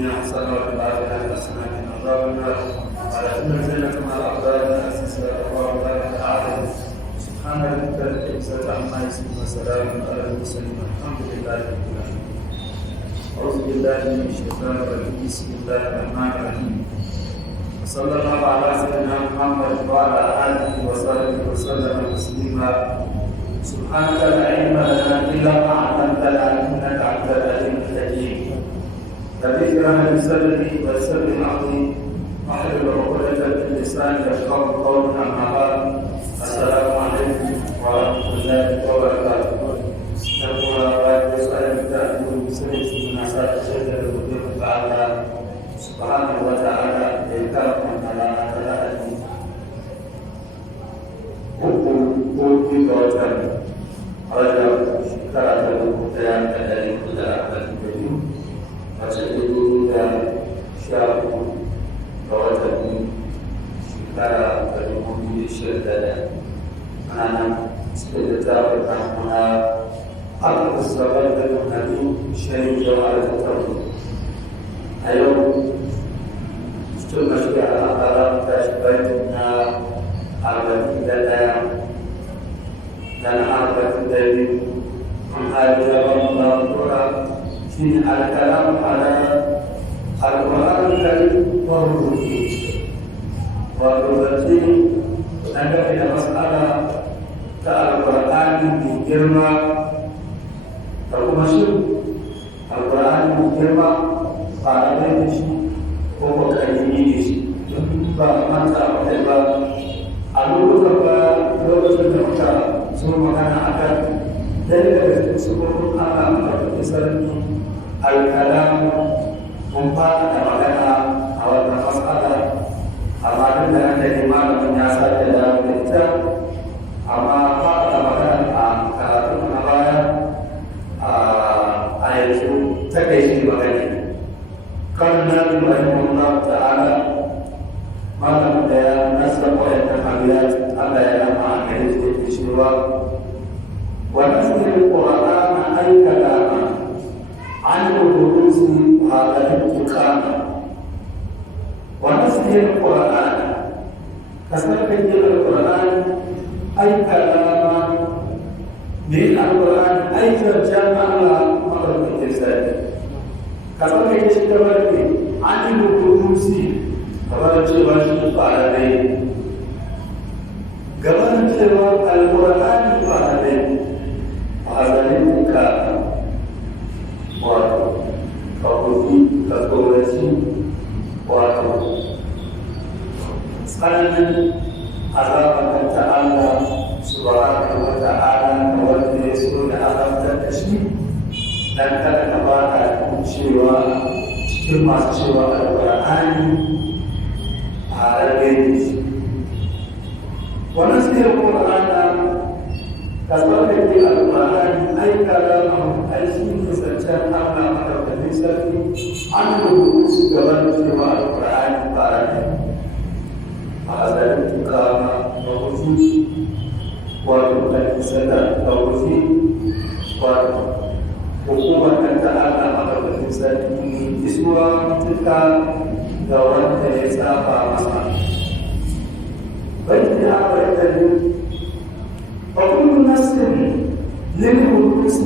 الدنيا حسنة وفي الآخرة حسنة وقنا عذاب النار ولا تنزلنا مع الأقدار أسس الله تعالى سبحان ربك رب العزة عما يصفون وسلام على المرسلين والحمد لله رب العالمين. أعوذ بالله من الشيطان الرجيم بسم الله الرحمن الرحيم وصلى الله على سيدنا محمد وعلى آله وصحبه وسلم تسليما. سبحانك لا علم لنا إلا ما علمتنا إنك أنت العليم الحكيم. رب اشرح لي صدري ويسر لي أمري واحلل عقدة من لساني يفقهوا قولي أما بعد. السلام عليكم ورحمة الله وبركاته. يقول الله تعالى من أسرار الشجرة الرضيئة تعالى سبحانه وتعالى يكرم على ثلاثة hukum kawasan ada sekarang ada kemudian dari kendaraan itu masih itu dan siapa kawasan ini sekarang dari mobil syarikat anak sekitar pertama aku sahabat dari Nabi syarikat al-Fatih ayo cuma sekarang antara tasbihnya arba'in dan arba'in dari menghadapkan Al-Quran sini al-kalam ala Al-Quran dari berarti anda tidak masalah ke Al-Quran di firman aku masuk Al-Quran di firman pada ini pokok ini masa apa Alur lokacin da muka zo magana akan daga cikin Allah da sarki al-kalam mun fara da magana a wannan mas'ala amma da da malamin ya sake da ita amma fara da magana a karatun na baya a yanzu ta kai shi magana kan nabi rahimahullah ta'ala malam da nasa koyar abiyat Allah ya nama gare shi yake cewa wa nasrul qur'ana ay kalama an rudusi ala al-qur'ana wa nasrul qur'ana kasar kai al-qur'an ay kalama ni al-qur'an ay tarjama Allah madaukakin sarki kasar kai shi da wani an rudusi kamar cewa shi fara dai gaban cewa al-Qur'ani fara dai azalin ka wato kawai ka tsoraci wato tsananin azabar ta Allah subhanahu wa ta'ala da wanda ya so da azabtar da shi dan kada ka ba ka cewa cikin masu cewa al-Qur'ani ونسل القرآن كذلك القرآن أي كلامه أي شيء سجل أمنا مدرك النساء عنه الرؤوس قبل سوى القرآن قال هذا الانتقام ووجود والسنة ووجود وحكومة تعالى مدرك النساء اسمها تلك دوران يسافى مصر فإذا أردت فكل نفس للرؤوس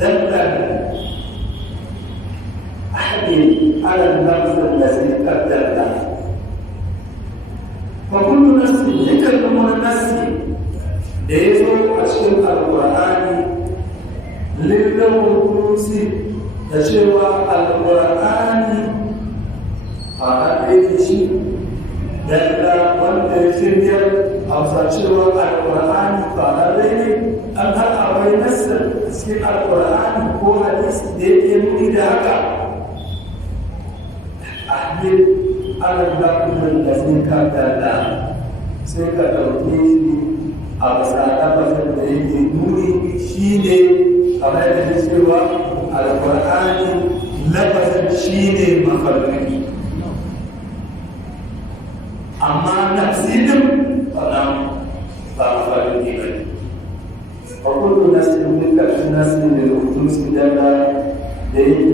دلا أحد على النفس الذي قدر له فكل نفس ذكر من النفس ليس أشهر القرآن للرؤوس تشوى القرآن a ɗaya shi daga wanda ya shirya hausa cewa alƙur'ani ƙwararre ne an har akwai nassar cikin alƙur'ani ko hadisi da yake nuni da haka ahmid alallakunan da sun kakata sai ka ɗauke shi a bisa tabbatar da yake nuni shi ne kamar da cewa alƙur'ani lafazin shi ne mafarki amma nafsidin faɗan ba mafarki ba ne وكل نسل من نسل للخصوص دل da yake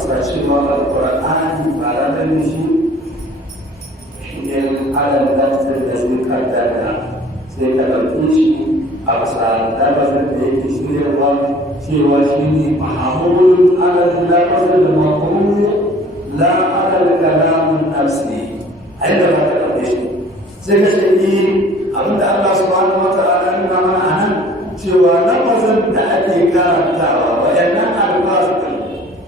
bisa cewa Al-Qur'ani tare da shi ne alal lafzar da zai kaddara sai ka ɗauke shi a bisa lafazin da yake shiryarwa cewa shi ne mahamudun alal lafazar da mahamudun la alal kalamun nafsi a yadda ba ka ɗauke shi sai ka ce abinda Allah subhanahu wa ta'ala nuna mana a nan cewa lafazin da ake karantawa waɗannan alfazin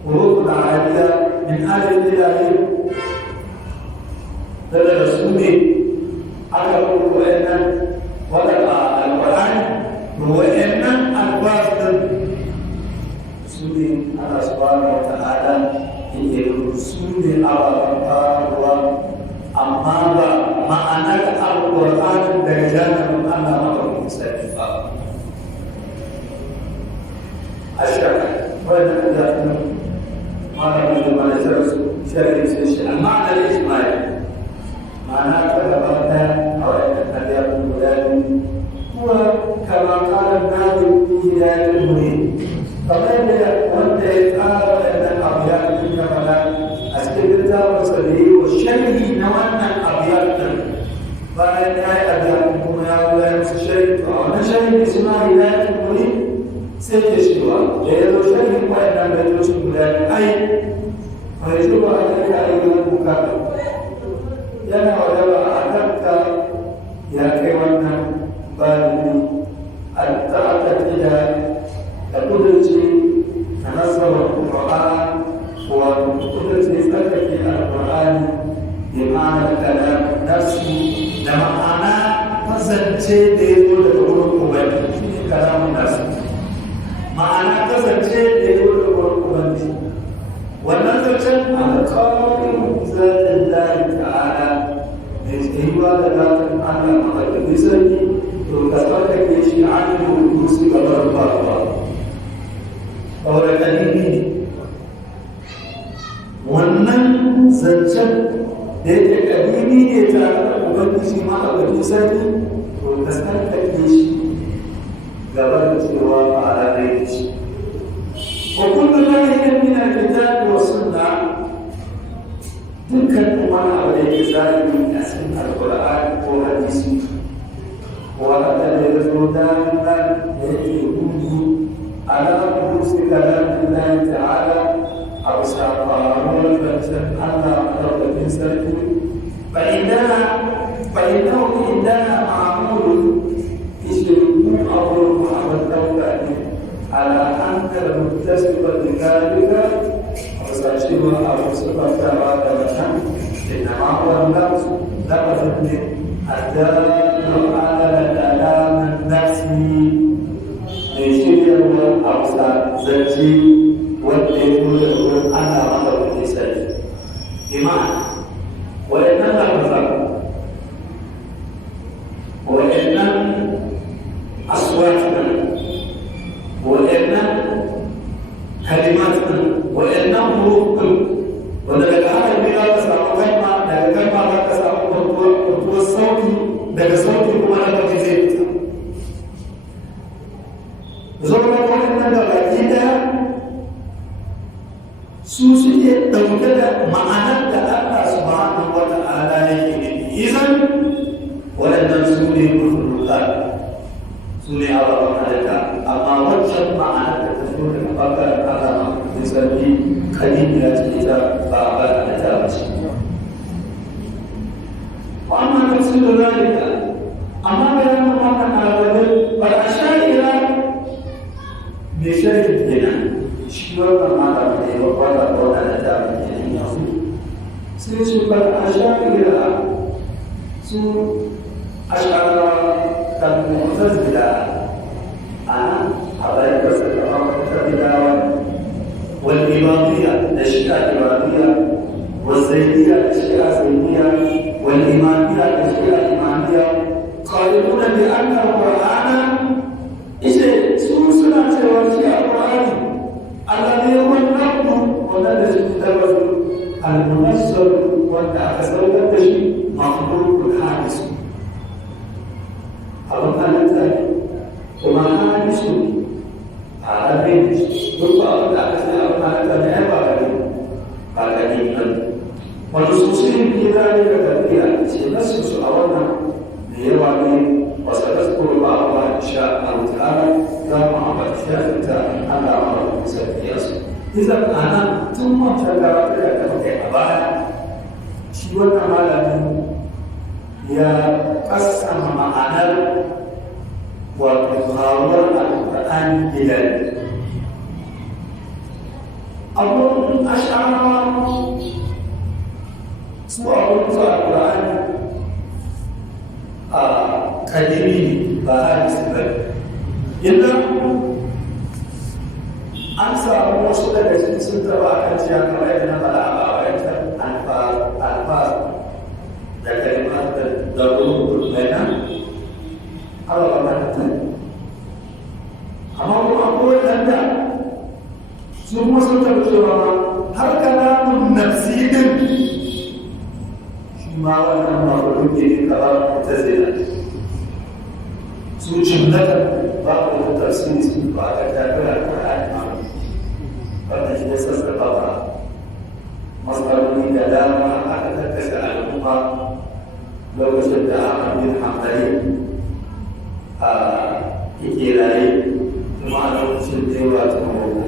hurufun arabiya min alif ila lam daga su ne aka rubuta waɗannan waɗanda alƙur'ani to waɗannan alfazin su ne Allah subhanahu wa ta'ala yake rubuta su ne ababen faruwa amma ba ma'anar alƙur'anin daga janibin Allah maɗaukakin sarki ba. A shaka, wadda da malamin da manajar su shari'a sai shi, amma a da Ismail, ma'ana ta gaba ɗaya a wadda kariya guda biyu, kuwa kama ƙarar namun hidayen ne, kamar da wanda ya ƙara waɗannan abu ya fi kamala a cikin littafinsa da yi wa sharhi na wannan abiyar ɗin bayan ya yi abiyar kuma ya zo ya musu sharhi to a wannan sharhi da suna hidayen kuri sai ke cewa da ya zo sharhi waɗannan baitocin guda ai mai zuwa a kai ka ayyukan kuka yana wadaba a kanka ya kai wannan balibi a ta'addada da kudurci na nasarar Qur'an وكل ذكر في القرآن بمعنى الكلام نفسي لما أنا فزنتي يقول القرآن قبل كلام الناس معنى فزنتي يقول القرآن قبل ونزلت على قائم ذات الله تعالى إيوا ذات الله مقدم بسني وكذلك يشي عنه الموسى والبركة أولا كلمة wannan zancen da yake kadimi ne tare da ubangiji ma a gari sani to ka tsarkake shi gaba da cewa ba a ranar shi ko kuma zahirin min al-kitabi wa sunna dukkan wani abu da yake zahiri a cikin alqur'ani ko hadisi ko hada da yazo da yake gudu ala kurusi kalamillahi ta'ala أو سأقارون فأنسان الله أرض الإنسان فإنه عندنا معمول يشركون أول محمد توقعه على أنت المكتسب بذلك أو سأشبه أو سبب تبعك لكم إنما هو اللفظ الدال على الكلام النفسي ليشير أو سأزكي wanda ya nuna da wurin Allah maɗaukakin sarki. Imana, waɗannan lafazan, waɗannan aswatunan, waɗannan kalimatunan, waɗannan hurufin, wanda daga harafi za ka samu kalma, daga kalma za ka samu kwantuwar sauki, daga sauki kuma na kaji zai fita. Zama waɗannan da baki ɗaya su suke ɗauke da ma'anar da Allah subhanahu wa ta'ala yake nufi. Izan waɗannan su ne mafulukat, su ne ababen halitta, amma wancan ma'anar da ta zo daga ɓangaren Allah da sarki kalimi ya ce ita ba a ba halitta ba ce. Wa amma tafsir da zalika, amma bayanin wannan alaƙar ba a sha'ira mai sharhin kenan. shi wannan mata ne ba kwata kwata da ta ne sai su bar asha'ira su ash'ara kan mu'tazila ana habayar da mu'tazila wal ibadiyya da shi'a ibadiyya wal zaydiyya da shi'a zaydiyya wal imamiyya da shi'a imamiyya qalibuna bi anna al-qur'ana ise su suna cewa shi al-qur'ani الذي هو النقد والذي يتلفظ المنزل والتأثر والتشيء مخلوق حادث أو أنت وما حادث هذا بيت ثم أنت أو أنت لعبة قال ونصوصهم في ذلك كثيرا نصوص أولا ليواني وسنذكر بعضها إن شاء الله تعالى كما أمرت على أمر سيئة. إذا أنا ثم تكررت لك أبانا شيء معلم يا قسم معنى وتخاور القرآن إلى أقول أشعر سؤال القرآن قديمي بهذا السبب إلا أنسى موصول الذي سنتبع كتيان رأينا بلا ألفاظ لكلمات الضرور لنا على الله أما أقول أنت ثم سنتبع هل كلام نفسي ما وانا مخلوق في كلام معتزلة سو جملة بعض التفسير بعد كتابة القرآن فنجد سببها مصدر من كلام حتى تسألهما لو وجد أحد من حملين إكيلاي ثم لو وجد واتمه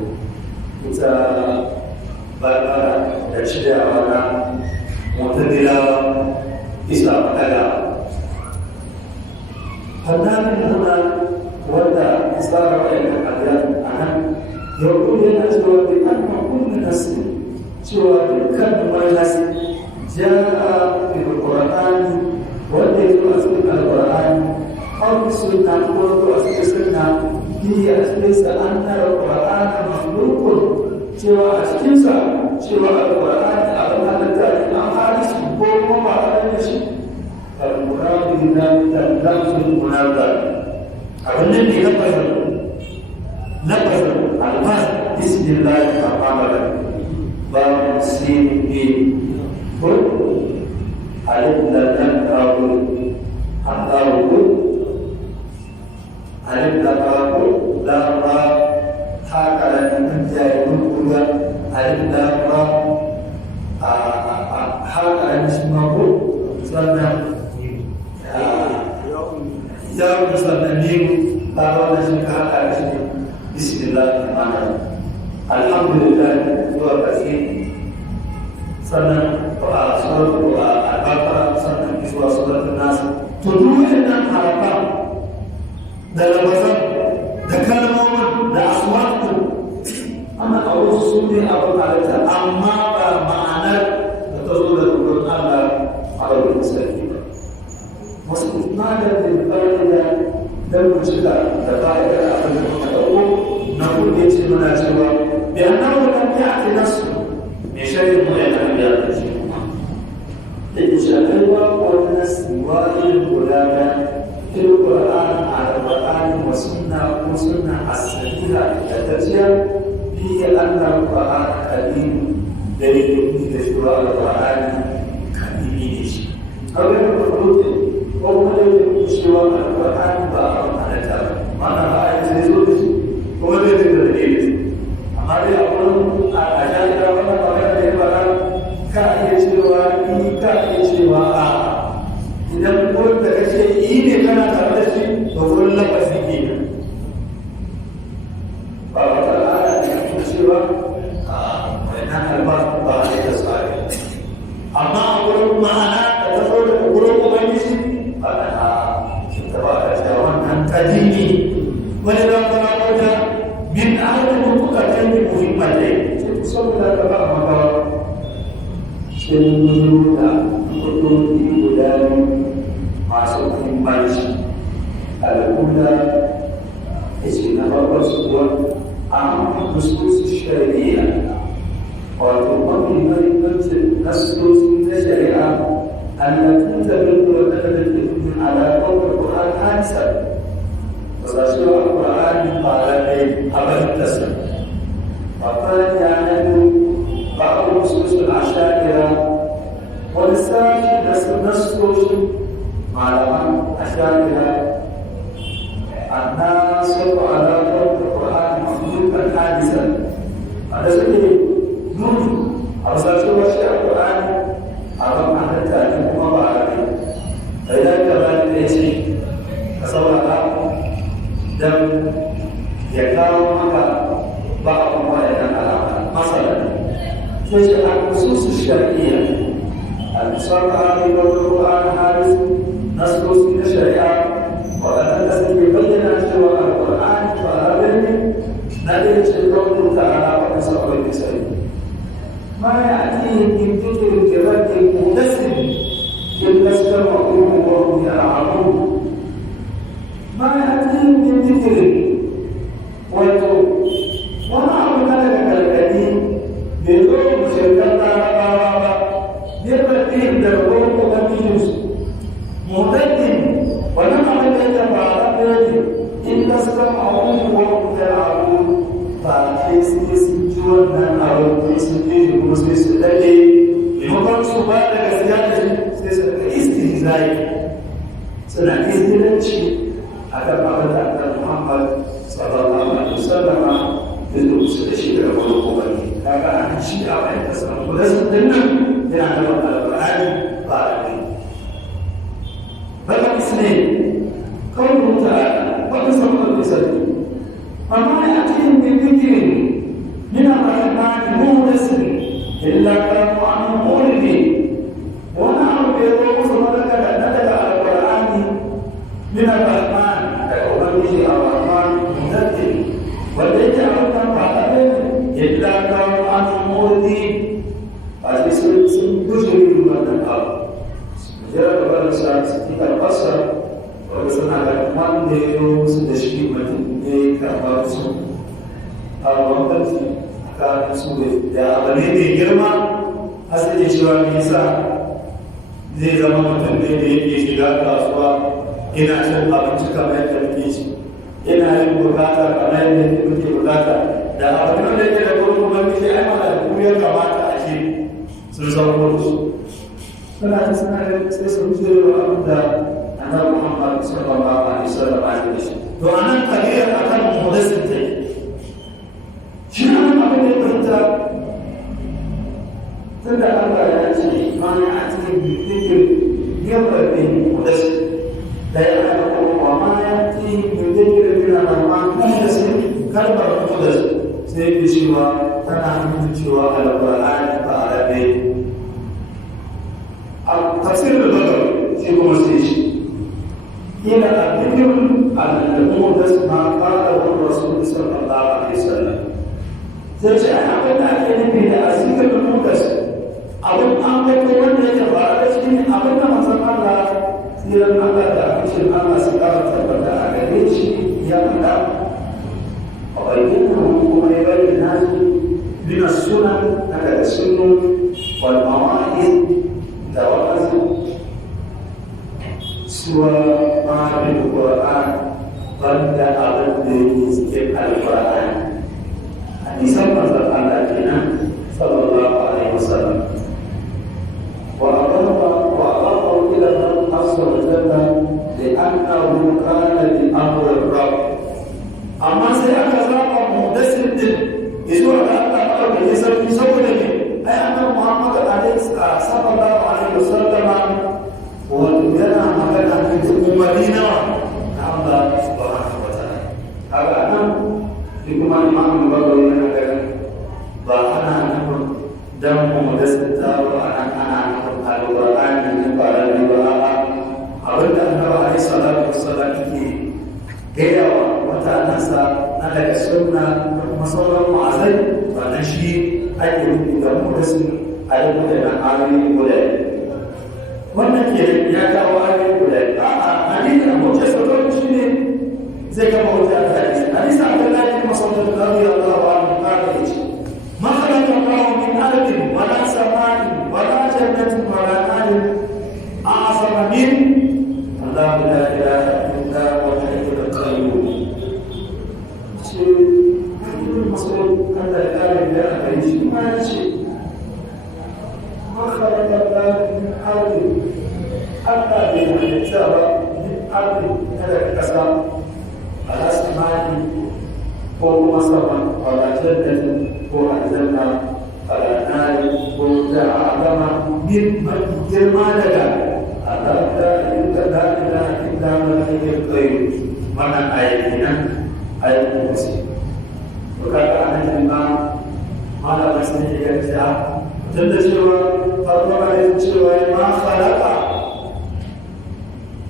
إذا بلغ تشريع ولا معتدلا إسلام ألا فالنام هنا ولا إسلام بين الأديان أهم يقول لنا سوى بأن كل نسل سوى كل نسل جاء في القرآن والذي أصل القرآن أو السنة أو أصل السنة هي أسلس أن القرآن مخلوق سوى أسلس سوى القرآن أبدا التاريخ أم حادث بوم على الشيء المراد بذلك لفظ المنادى الذي لفظ الفاظ بسم الله الرحمن الرحيم باب سين بي قل ألف لم تقل حتى قل ألف لم تقل لا را هكذا من جاي من ألف لم را هكذا نسمعه سنة يا مسلمين ترى نسمع هكذا بسم الله الرحمن الرحيم الحمد لله وكثير سنة سورة البقرة سنة سورة الناس تدور أن حركات dalam bahasa dekat momen dan aswatku anak Allah sudah apa kata amma makna betul betul Allah kalau bisa kita maksud nada daripada dan bercerita daripada apa yang kita tahu namun dia cuma jawab biarlah orang yang nasu mesyari mulai dari semua itu siapa orang nasu wajib ulama في القرآن على القرآن وسنة الصحيحة التي هي أن القرآن كريم دليل في تشريع القرآن كريم. أولا المفروض هو الذي تشريع القرآن بأمر على التابع. معنى هذا الزوج هو الذي دليل. أما يقول أجل ربنا ولا يقبل كأيشوا idan kun da kace ne kana tare da shi to wurin lafazi ne ba wata ala ne cewa wannan alba ba ne da tsari amma a wurin ma'ana da ta zo da wurin ubangiji ba da ta ba da cewa wannan kadimi wani da kuma wata min ahadin mutuka kan yi muhimman ne saboda ka ba maka sai mun da kuɗi guda masu muhimmanci al'ula da ce na farko su kuwa an musulunci shari'a wato mafi mahimmancin nasosi na shari'a annabtun tabin da wadanda da ke alaƙar da ƙur'an hansa ba sa shi wa ƙur'an malamai a bayantarsa ba fara yanar ba a musulunci a shari'a wani sashi nasosi معلومات أشياء الناس على ضوء القرآن مخلوقا حادثا هذا سبب نور أرسل kawo maka ba a kuma yana alama masala sai ce a kusursu shari'a al-misal hali wa Qur'an haris nasosi na shari'a waɗanda suke bayyana cewa al-Qur'an fararen ne na ɗaya ce kawai ta'ala wa kasa wai bisai ma ya ake yin fikirin kirarke mudasin yin gaskar ma'urin wa ya abu ma ya ake yin fikirin wato wani abu na daga gargadi bai zo mu shirkar larabawa ba bai faɗi da ruwan ubangijinsu mudasin wani abin da ya fara ɗaya in gaskar ma'urin wa ya abu ba ke sai sun ji wannan abin sun ji da kuma sai su dade maimakon su ba da gaskiya da shi sai su ka istihzai suna izgilanci a kan abin da annabi Muhammad sallallahu alaihi wasallam ya zo musu da shi daga wani kokari kaga an shi a bayan da sanan kuma sun dinnan yana da wannan alƙur'ani ba a kai baka isne kawai mutane wani saman misali فما يأتيهم بذكر من الرحمن مهدس إلا كانوا عنه مولدين ونعم بيروس ولك نتج على القرآن من الرحمن كأوله الرحمن مهدس والذي أردنا بعدين إلا كانوا عنه مولدين هذه سنجري من الأرض مجرد بالرسالة ستة البصر وبسنا الرحمن ديروس تشكيل مدين karɓar su a wankansu tsakanin su da abu ne mai girma a suke cewa nisa zai zama mutum ne da yake shiga kasuwa yana cin abinci kamar yadda muke ci yana yin bukata kamar yadda muke bukata da abin da yake da gurin kuma muke ai mana da kuma ya kamata a ce sun sauko da su suna ta suna da sai sun jero abin da annabi Muhammad sallallahu alaihi wasallam ya yi shi to anan kabira akan muhdasin tai shi ne abin da ya fahimta tunda Allah ya ce ma ya ati dhikr yawma muhdasin da ya aka kuma ma ya ati dhikr min al-rahman muhdasin kalmar muhdas sai ki cewa tana nuna cewa al-Qur'ani ba arabe a tafsir al-Baqara shi kuma sai shi إلى الذكر المحدث ما قاله الرسول صلى الله عليه وسلم. زوجي أنا أقول لك أن الذكر المحدث أقول أنك من يتفاعل شيء أقول ما صار الله سيرا الله تعيش الله سكارة تبدا عليه شيء يا الله وبينه وبين الناس من السنن على السنن والمواعظ توازن سوى ما في القرآن بند أبد يسكت القرآن حديث الله صلى الله عليه وسلم وأضاف إلى الله عز وجل لأنه كان بأمر الرب أما سيأكل مهدس يسوع الله يسوع أي أن محمد عليه صلى الله عليه وسلم وَلُّنَا مَكَنَا فِي مَدِينَةٍ Allah Subhanahu wa ta'ala. Haka nan kuma Imam Bukhari yana da ba ana nufin dan mu da tsawa ana nufin Al-Qur'ani ne ba da ba abin da Annabi alaihi salatu wassalam yake gaya wa mutanansa na daga sunna da kuma sauran ma'azai wannan shi ake nufi da mu da su a yi da ayoyi guda wannan ke ya kawo ayoyi guda a'a hadisi da mutum sauran shi ne zai gama wata hadisi hadisi Abdullahi bin Mas'ud radiyallahu anhu kana yace ma khalaqa Allahu min ardin wa la sama'in wa la jannatin wa la narin a'zama min Allahu la ilaha illa huwa al-hayyul qayyum shi hadisi Mas'ud kada ya kare da aka yi shi ma yace ما خلق الله من أرض حتى بين الجبل من أرض هذا الكسر على سماء فوق سماء ولا جنة فوق الجنة ولا نار فوق عظم من جرمان لك ألا لا إله إلا هو الحي القيوم من آياتنا آيات المسلم sun yi gaskiya duk da cewa farko a yin cewa ma falaka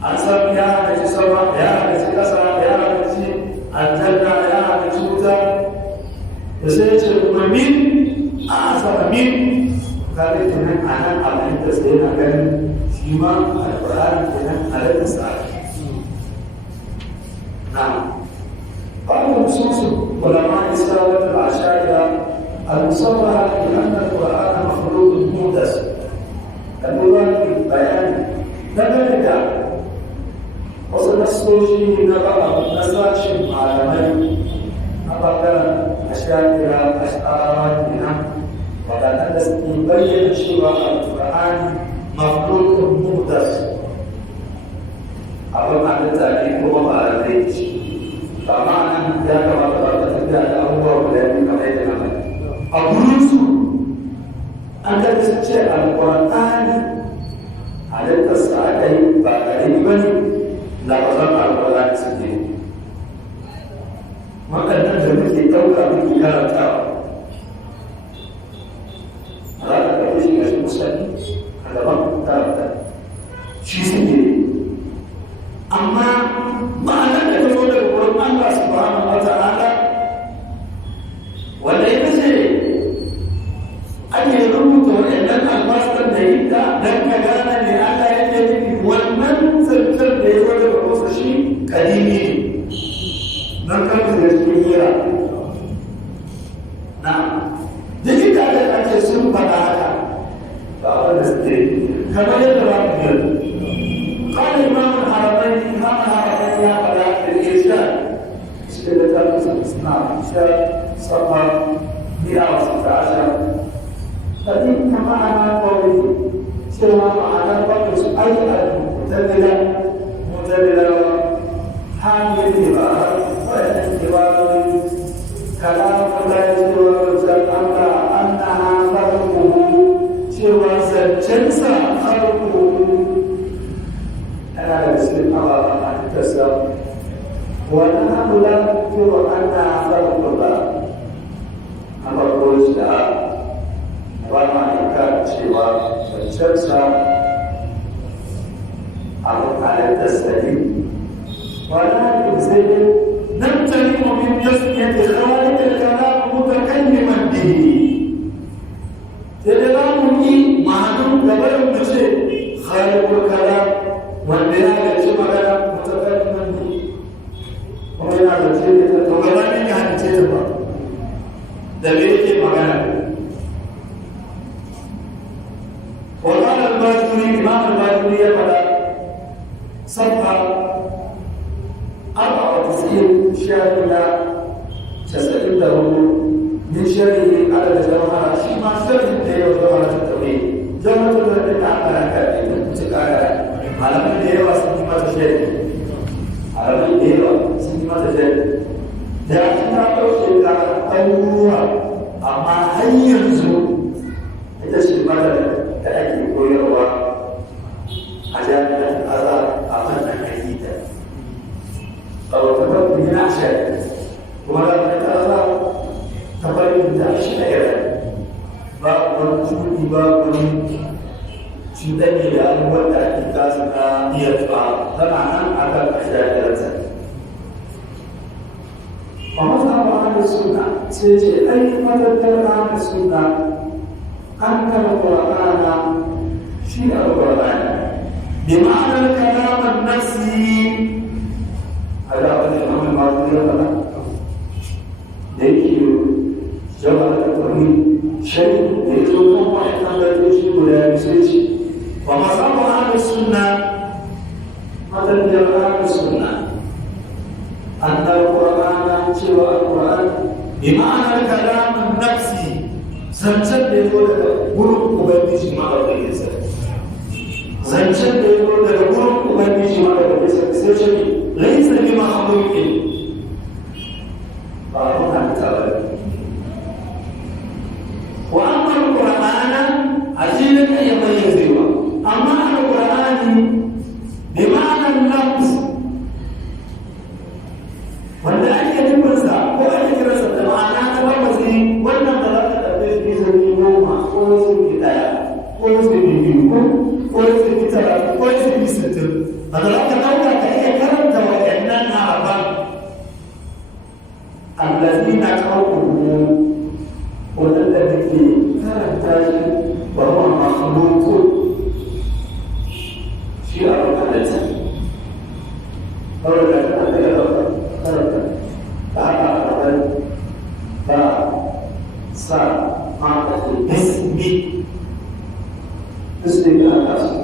an san ya haɗa sama ya haɗa ƙasa ya haɗa aljanna ya haɗa wuta da sai ce kuma min a sama min kare kenan a nan abin da sai na ganin shi ma alƙur'ani kenan a rage sa na بعض نصوص علماء الإسلام والأشاعرة المصرحة بأن القرآن مخلوق محدث الأول في البيان ذلك وصل السوشي نبأ نساش معلمين أبقى أشاعرة أشعارات منها وقد يبين شيء القرآن مخلوق محدث أبقى عن التعليم وما عليك فمعنى ذاك ما تبدأ الأمور والذي كما يتنمى أبرز أن تستشعر القرآن على التسعة تقريبا لفظا القرآن سجين maka nan da muke ɗauka muke karantawa za ka ɗauki shi ga shi musulmi a gaban karanta shi suke amma ma'anar da ta zo daga wurin Allah subhanahu wa ta'ala wanda ya ce ake rubuta waɗannan albasar da yi ta don ka gane ne Allah ya ke nufi wannan zartar da ya zo daga kusa shi kadimi ne nan kan da cikin hira na duk da ake sun faɗa haka ba wanda suke kamar yadda ba ku yi قال إمام الحرمين يا فلا في الإرشاد إشكالة الإسلام إرشاد صفحة 116 فإن معنى قوله سوى معنى قوله أي المعتزلة حامل الكبار والانتباه كلام لا يجوز أنها خلقه سوى زجنسا خلقه أنا مسلم أن تسلم ونحن لا ننكر أنها خلق الله أما الخروج لها وما إنكار سوى الشمس على التسليم ولكن سيد نمتلئ من تسمية خالق الكلام متكلما به تدرامني معلوم قبل بشيء خالق الكلام wanda ya gaci magana mutakalliman ne kuma yana da ce da to gabanin ya halice ta ba da me yake magana وقال الباجوري إمام الباجوري يقول صفحة 94 شاهدنا تستقبله من شره على الجوهرة شيء ما سرد جوهرة التوحيد جوهرة التي تعمل كافية متكالة malaman da yawa sun yi mata shaidi malaman da yawa sun yi mata shaidi da suna ɗauke da ɗaruruwa amma har yanzu ita ce mata da ake koyarwa a jami'ar azar a wannan ayyuka ɗaukakar ku yana shaidi kuma da ta azar ta bari da shi a yara ba wani cuɗi ba wani cuɗanye da abubuwan da ake kasa na iya tsawa tana nan a kan ƙashayarsa. A mazhabu ahlus sunna sai ce ai madadar ahlus sunna an kala qur'ana shi al-qur'ani bi ma'anar kalaman nafsi hada wani imam al-mazuri ya faɗa da yake jama'a da kwari shaidu da ya zo kan wa'annan da shi guda ya sai ce ومذهب أهل السنة مذهب أهل السنة أن القرآن سوى القرآن بمعنى الكلام النفسي زنجان يقول غروب وبيجي مع الرئيس زنجان يقول غروب وبيجي مع الرئيس ليس بمخلوق فأنا أتعلم وأما القرآن عجيب أن يميزه أما القرآن بمعنى اللفظ wanda ake nufinsa ko ake kiransa da ma'ana ta lafazi wannan da za ka ɗauke shi bisa sa maka ce bismi da aka su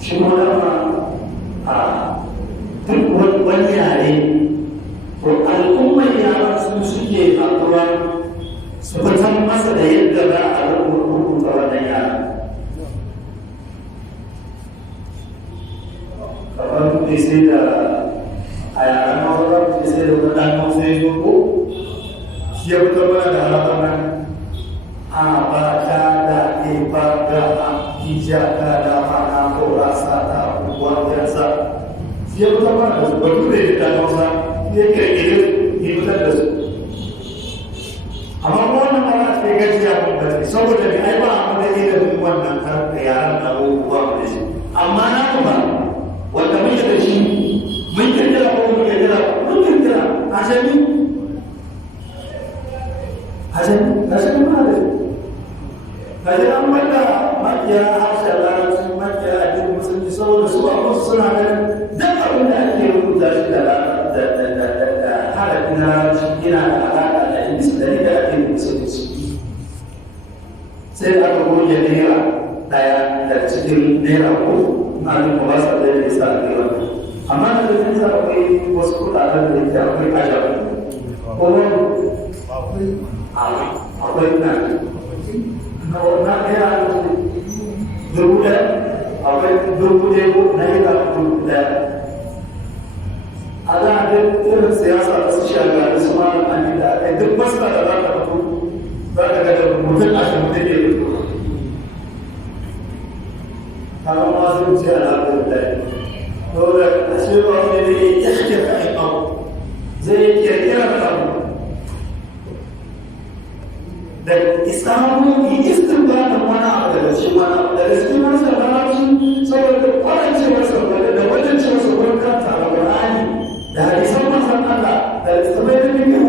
shi ma a duk wani yare to al'ummar yaran su suke haɗuwa su fitar masa da yadda za a rubuta wannan yaran kamar kuke sai da a yaran mawar kuke sai da wadannan sai ko shi ya fitar mana da halatar nan a ba ta da ke ba ga a hijja ka da hana ko rasa ta abubuwa ya sa shi ya fitar mana da su ba duk da ya ta hausa ya kirkiri ya fitar da su amma wannan ba za ta yi gajiya ba ce saboda ne ai ba a mana ilimin wannan har da yaran da abubuwa da shi amma na kuma wanda muke da shi mun kirkira ko mun kirkira ajami ba da kaji an bada makiya harshen larabci makiya addinin musulmi saboda su a wasu suna ganin duk abin da ake rubuta shi da harafin larabci yana da alaƙa da addinin musulmi sai da aka goge naira ɗaya da cikin naira ko na nuna ba sa da ya sa da yawa amma da zai sa akwai wasu kuɗaɗen da yake akwai ajiyar ko akwai na naira dubu ɗaya akwai dubu ɗaya ko naira dubu ɗaya a za a duk irin siyasa da su shagari su ma an da aka duk masu da za ka fito za ka ga da mutum a shi mutum ne kaga ma sun ce alhamdulillah dole a ce ba wani ne ya ke ka abu zai kirkira da abu da isamu yi istinbatin wani abu daga cikin wani abu daga cikin wani sarrafi saboda kwarancewar saboda da wajen cewa saboda kanta a ƙur'ani da hadisan masan Allah da littattafai da biyu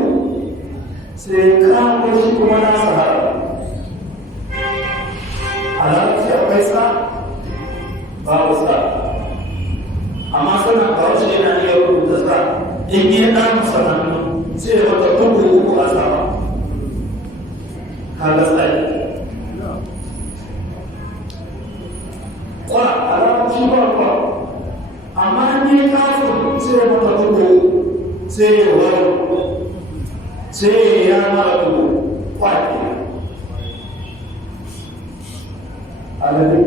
sai kawo shi kuma na sahara a larabci akwai sa babu sa amma suna kawo shi yana iya rubuta sa in yi ɗan sanannu sai wata kuku uku a sama kaga tsari kwa alamun ba kwa amma ne kafin sai mata tuko sai ya wani sai ya mara tuko kwaki alamun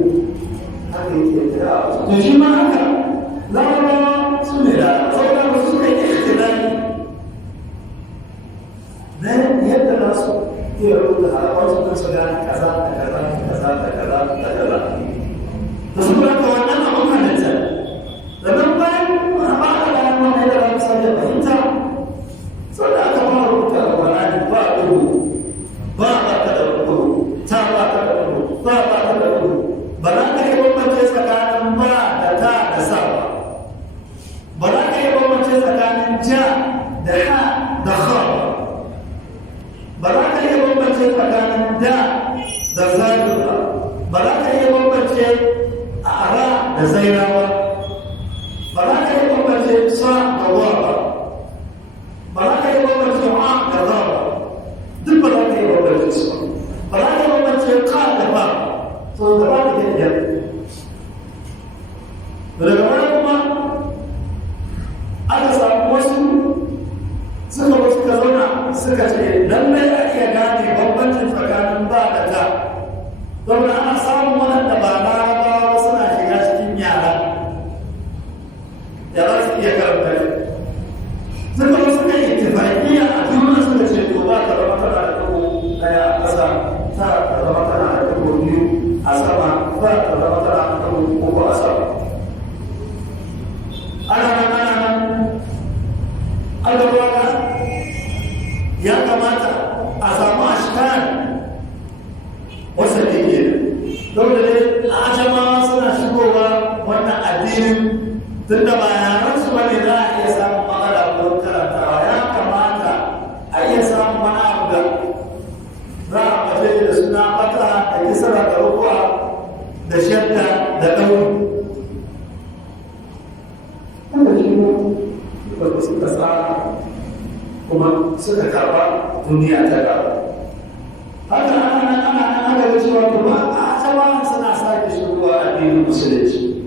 haka yake kira da shi ma haka larabawa su ne da sauran wasu suka yi ikirari na yadda nasu iya rubuta harafarsu don su gane kaza da kaza da kaza da kaza da kaza da su kuma ka wannan abin halitta da nan bayan ba a da wani da ba su da fahimta sau da aka fara rubuta da wani ba a ɗugu ba ta da ɗugu ta ba ta da ɗugu ba ta da ɗugu ba za ka yi bambance tsakanin ba da ta da sa ba za ka yi bambance tsakanin ja da ha da ha ba za ka iya bambance tsakanin da zaru ba za ka iya bambance ara da zairawa ba za ka iya bambance sa da wa ba za ka iya bambance wa da za duk ba za ka iya bambance su ba za ka iya bambance ka da ba to da ba ka iya daga wani kuma aka samu wasu suka zauna suka ce lallai a iya gane bambancin tsakanin ba da ta saboda ana samun waɗanda ba larabawa suna shiga cikin yara su iya karanta suka suka yi tafiya a juna suka ce to ba ta zama tana da dubu ɗaya a ƙasa ta zama tana da dubu biyu a sama ba ta zama tana da dubu uku a sama ana nan albarka ya kamata a samu ashkan wasa ɗin don da dai a ajamawa suna shigowa wannan addinin tun da ba yaran su bane za a iya samun matsala ko karantawa ya kamata a iya samun wani abu da za a mace da suna fata da kisara da rukuwa da shadda da ɗauri wanda shi ne wanda suka tsara kuma suka karɓa duniya ta ƙaru. Haka ana ga cewa kuma a jama'a suna sake shigowa addinin musulunci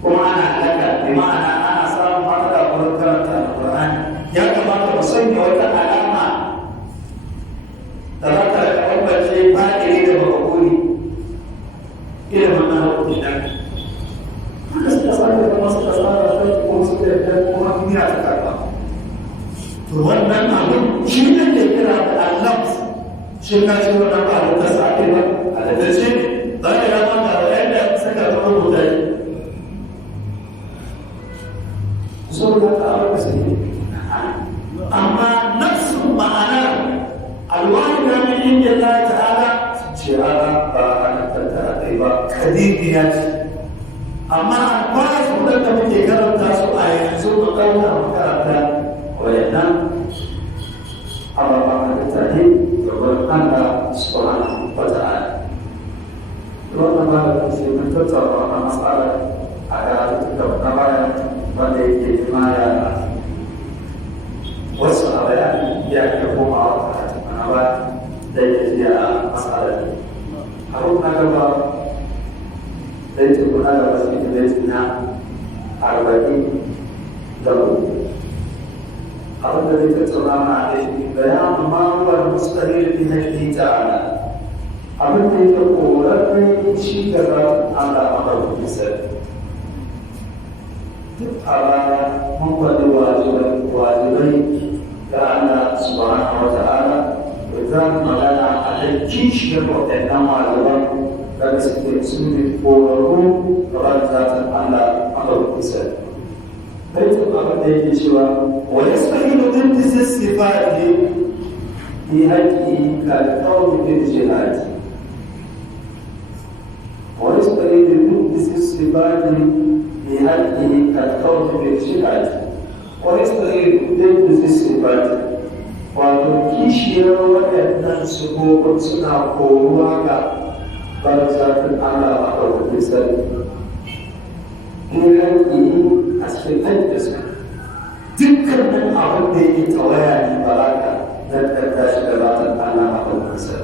kuma ana daga bi ma'ana ana samun matsala wurin karanta alƙur'ani. Ya kamata mu sanya wata alama da za ta bambance fadiri da makaburi ilimin na hukunan. Haka suka sake kuma suka tsara shi kuma suka yarda kuma duniya ta karɓa. To wannan abin shi ne ke kira da Allah. Shi na ce wannan ba da kasa ake ba a da dace ne za ka yi mata da yadda suka zama mutane. Saboda ta abin da suke. Amma nafsun ma'anar alwani da min inda Allah ta'ala sun ce ana ba a tattara kai ba kadiriya ce. Amma alfasu da muke karanta su a yanzu mu ɗauka makaranta wayannan ababen halittare gaban Allah subhanahu wa ta'ala. Wannan ba da kusa mun tattauna wannan matsala a karatuka na baya wanda yake jimaya wasu a bayani ya ke komawa karatuka na baya da yake jiya a matsalar. Abin na gaba da yake kuna da wasu inda na 40 أردت أن تتطلع عليه بيان ما هو المستحيل بحقه تعالى. أردت أن تقول لك شيء كذا على أمر المثال. على هو الواجبين كأن سبحانه وتعالى وذلك لنا على كيش يقول إنما الواجب كان سيكون فوره وقد على أمر المثال. بيت الأمر يجي شوى ويستحيل ضد الصفات في حقه كالقول بالجهاد. ويستحيل ضد الصفات في حقه كالقول بالجهاد. ويستحيل ضد الصفات وتركيش يروى أن سبوك سنة قولواك برزاك على أمر المثال. في حقه أسفل أجلسك dukkanin abin da yake tawaya ne ba za ka daddata shi da zatan Allah a ɗaukarsa.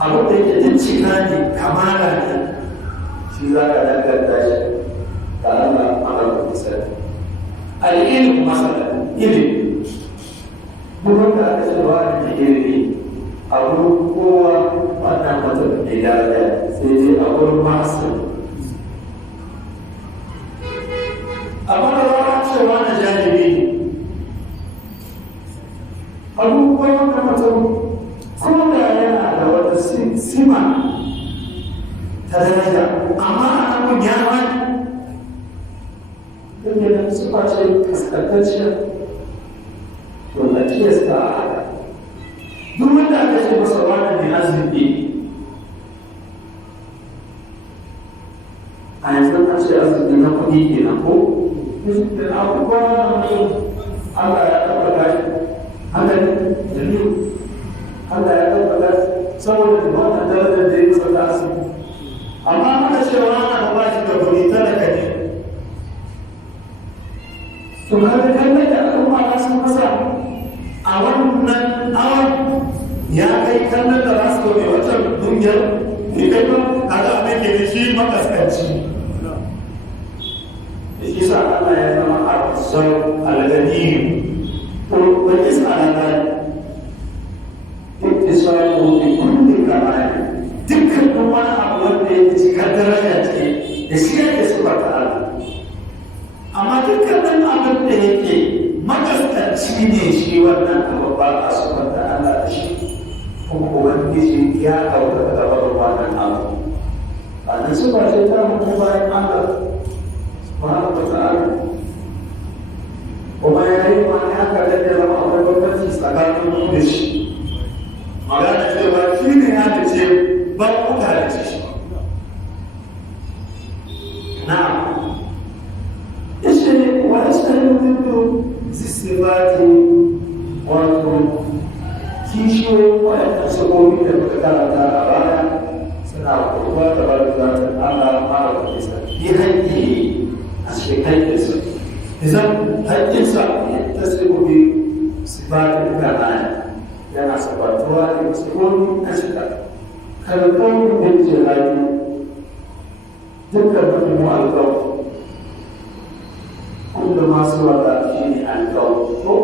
Abin da yake duk cika ne kamala ne shi za ka daddata shi da Allah a ɗaukarsa. Al'ilm masala ilimi duk wanda aka ce wa da ilimi abu kowa wannan mutum ne daraja sai dai a wurin masu amma da za a cewa na janibi ne abubuwan da mutum ko da yana da wata sima ta daraja amma a abin ya wani duk da suka ce kaskantacciya to na kiyasta a haka duk wanda aka ce masa wani ne arziki a yanzu an ce arziki na kuɗi ke na ko da abubuwa na mutum Allah ya tabbata shi haka ne da ni Allah ya tabbata saboda da wannan darajar da ya masa da asiri amma aka ce wa ana ba shi da kuɗi talaka ne to kada kallon da al'umma na sun masa a wannan awon ya kai kallon da za su ne wancan dungiyar ne kai ba a ga abin da shi makaskanci isa Allah ya zama arzau al-gadir to wani isa na gani iktisaru bi kulli kamal dukkan wani abu wanda ya cika daraja ce da shi yake suka ta Allah amma dukkan abin da yake makaskanci ne shi wannan abu ba a suka ta Allah da shi kuma ubangiji ya ɗaukaka da wannan abu a nan suka ce ta mutu bayan Allah سبحانه وتعالى وما يعلم أن هكذا يجب أن يكون استقام المدش مغانا جوا كين هذا الشيء بقوة هذا الشيء نعم الشيء ويستهل ضد الصفات كيشو ويتسبوا من المكتبة الأبايا سنعرف قوة تبارك الله ما رأى بهذه الشيء إذا هل تنسى يتصل sifatin kamala yana sabatuwa da sifofi na cika kalkaunin da jihari dukkan mutum alkawar kullum masu wata shi ne alkawar ko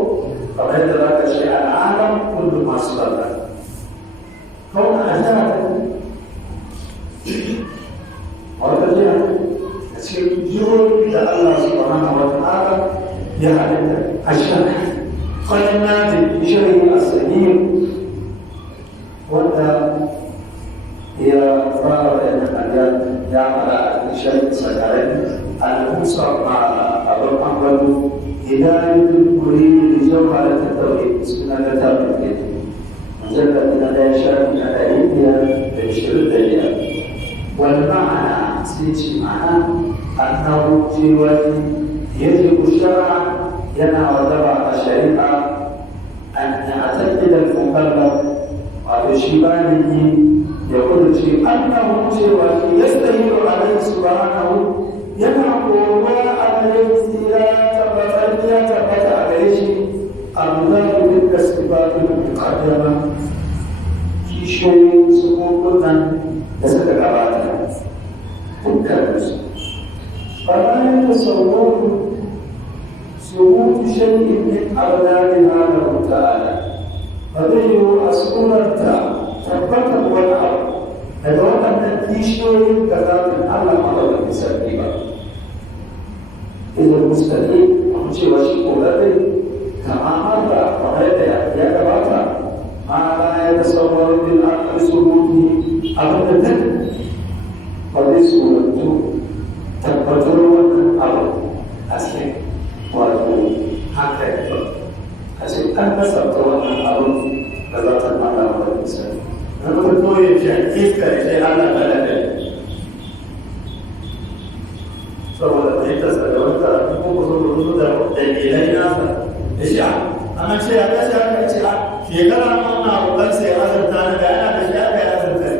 kamar yadda za ka ce al'adam kullum masu wata kawai a jihar wata jihar a cikin jihohi da Allah subhanahu wa ta'ala ya halitta a shaka kwanan na da shirin asali wanda ya fara da yana ya fara a shirin sakarai al-musa ma abin ɓangaro idan kuri da jama'a da tattaure suna da tattaure mujallar na ɗaya shafi na 525 wani ma'ana sai ce ma'ana annahu jiwani يجب الشرع ينهى وتبع الشريعة أن يعتقد المكلف وبشبابه يقول شيء أنه شيء يستهيل عليه سبحانه ينهى الله عليه ثبت عليه الله بالكسبات المقدمة في شيء سكونا يسكت على تنكرس فلا يتصور ثبوت شيء من أبدان هذا تعالى فبيه أسئلة ثبت والأرض لدون أن تشيء كذلك الله مضى بسببه إذا المستقيم أمشي وشيء لدي كما مر وغير يتبعث ما لا يتصور بالعقل ثبوته أبدا وليس tabbatar wannan abu a cikin wato hankali a cikin an nasarta wannan abu da za ta mara wa nisa na farko ya ce iska ya ce ana lalata saboda mai tasa da wata ko ku zo rubu da dalilai nasa da shi ana ce ya kashe aka ce a shekara nuna abokan sai azarta na da yana da shi aka yi azarta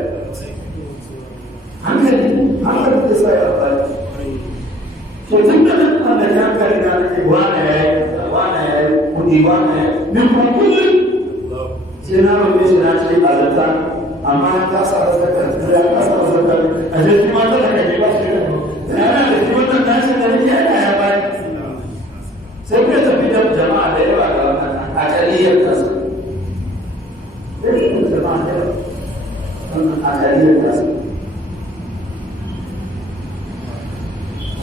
hankali da sa ya fara to tun da nan da ya kare na ke wane ya yi kudi wane ya yi min kuma kullum sai na roƙe shi na ce a zata amma ta sa zata ya ta sa zata a je kuma ta da kake ba shi da yana da shi wannan nashi da nake yana ya bayi sai kuka tafi da jama'a da yawa ga wannan a kaliyar kasa sai kuka jama'a da yawa wannan a kaliyar kasa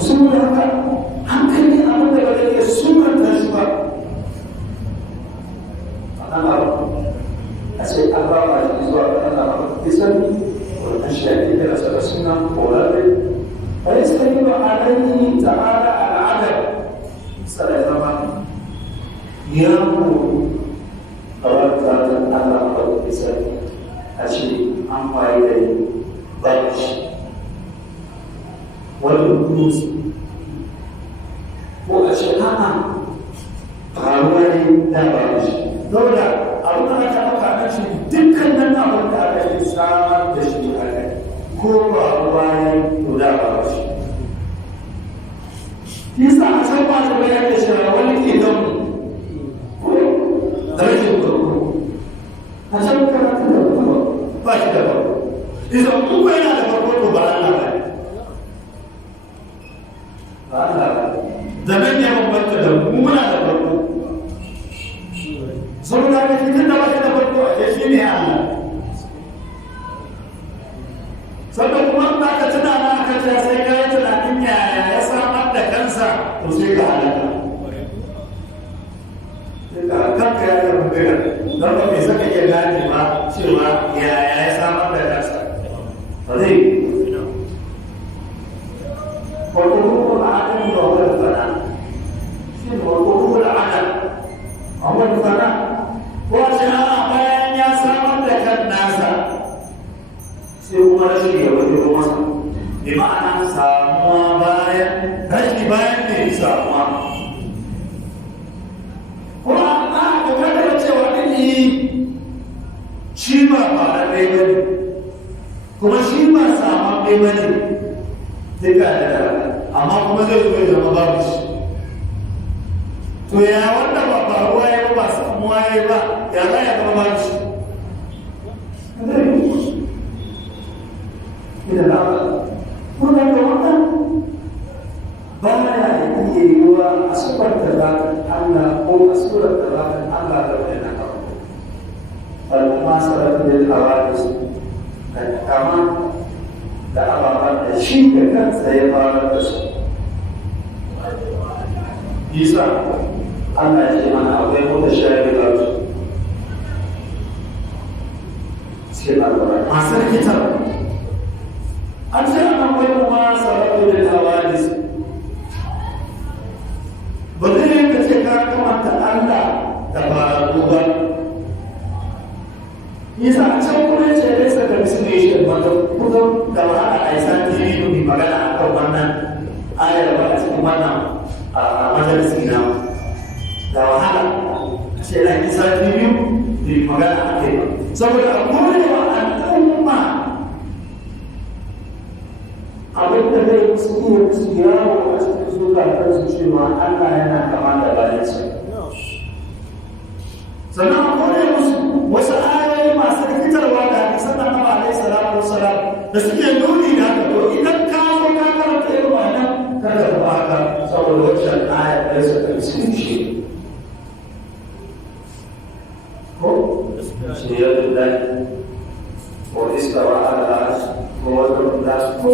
saboda haka hankali abin da ba zai iya suranta shi ba a nan abu a ce an ba ma shi zuwa ga Allah ba kisan wannan shi ake kira sa da suna korare fa yastahilu alayhi ta'ala al'adab sai zama ya mu kawar da Allah ba kisan a ce an waye da ba shi والنفوس وأشياء قالوا لا بأس لولا أبونا كما شيء دكنا نقول على الإسلام تشبه عليه كوبا رواية ولا بأس يسا أسمع سبيل الشرع والكتاب درجة الكتاب أسمع كما تقول باشا إذا مو بين هذا الكتاب وبعدها zaman ya bambanta da muna da farko saboda haka cikin da baka da farko a shi ne Allah sannan kuma ba ka tuna na aka ta sai ka yi tunanin yaya ya samar da kansa to sai ka halaka sai ka kanka ya zama biyar don ba mai saka iya gane ba cewa yaya ya samar da kansa ba zai وقلوب العدم وهو الفناء وقلوب العدم وهو الفناء وجاء بيان يا سامر لك الناس سيقوم رشي وجه مصر بمعنى ساموا بيان رشي بيان لي ساموا وأنا أقول لك وأني شيما بعد بيان كما شيما سامر بيان duka da amma kuma zai zo ya zama babu shi to ya wanda ba ruwa ya ba samuwa ya yi ba ya za ya zama ba shi idan haka kuna da wannan ba ya iya yiwuwa a sufar da zaɓin Allah ko a surar da zaɓin Allah da wani na kawo al'umma sarrafin hawadis kama da ababen da shi da kansa ya fara da su isa Allah ya ce mana akwai wanda shayar da su cikin al'amari masu rikitar an ce ana akwai kuma sarrafin hawadis ba zai yanka ce ka kamata Allah da faru ba isa a can kuma ce dai saka misination wanda kusan da wahala a isa tv mai magana a kan wannan ayar ba a cikin wannan a majalisi na da wahala a ce na isa tv mai magana a kai ba saboda a korewa al'umma abin da zai musu iya musu yawo a cikin zukatar su cewa Allah yana kama da bayansa sannan a kore musu wasu ayoyi masu rikitarwa da hadisan da Annabi alaihi salatu wassalam da suke nuni da haka to idan ka zo ka karanta irin wannan kada ka baka saboda wancan aya da su ta shi ko shi ya da ko istawa ala ko wanda ko